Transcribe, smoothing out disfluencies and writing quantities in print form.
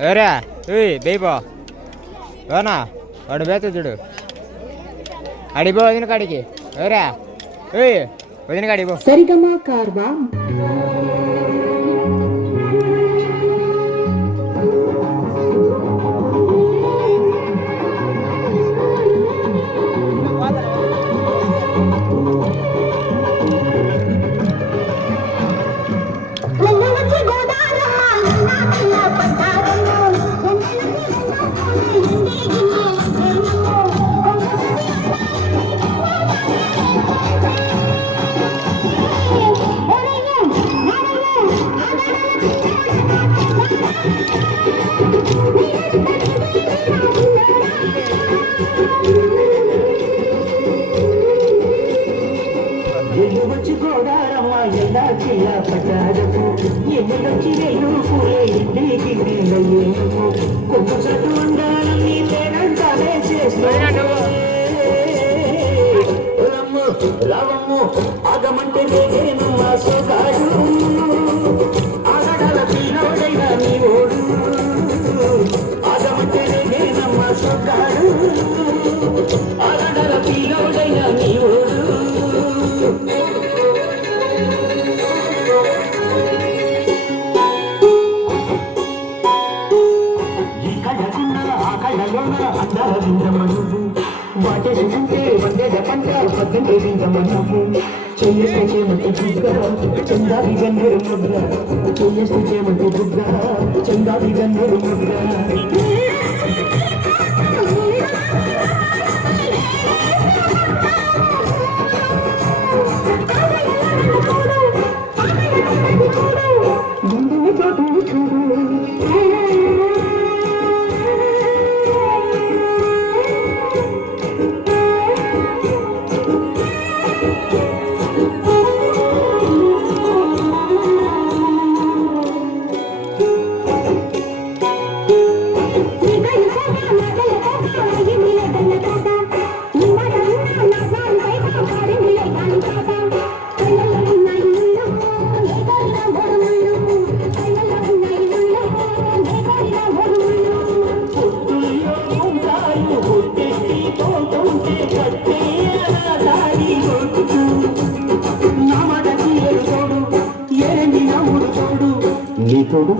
ఎవరా బేబో ఎవనా వాడు బేత చూడు అడిపో వదిన కాడికి ఎవరా వదిన కాడిపో సరిగమా కార్వా రావమ్ము ఆగమంటే నేనేనమ్మ సోగాడు ఆగడాల పిల్లోడైనా నీ ఓడు ఆగమంటే నేనేనమ్మ సోగాడు ఆగడాల పిల్లోడైనా నీ ఓడు ఈ కళ్ళకున్న ఆ కళ్ళలోన అందాల విందమ్మను వాటేసుకుంటే వందేద పంట పద్దెంటే విందమ్మను చెయ్యేస్తే చేమంటే బుగ్గ చందాది గన్నేరు ముద్ర చెయ్యేస్తే చేమంటే బుగ్గ చందాది గన్నేరు ముద్ర నీ తోడు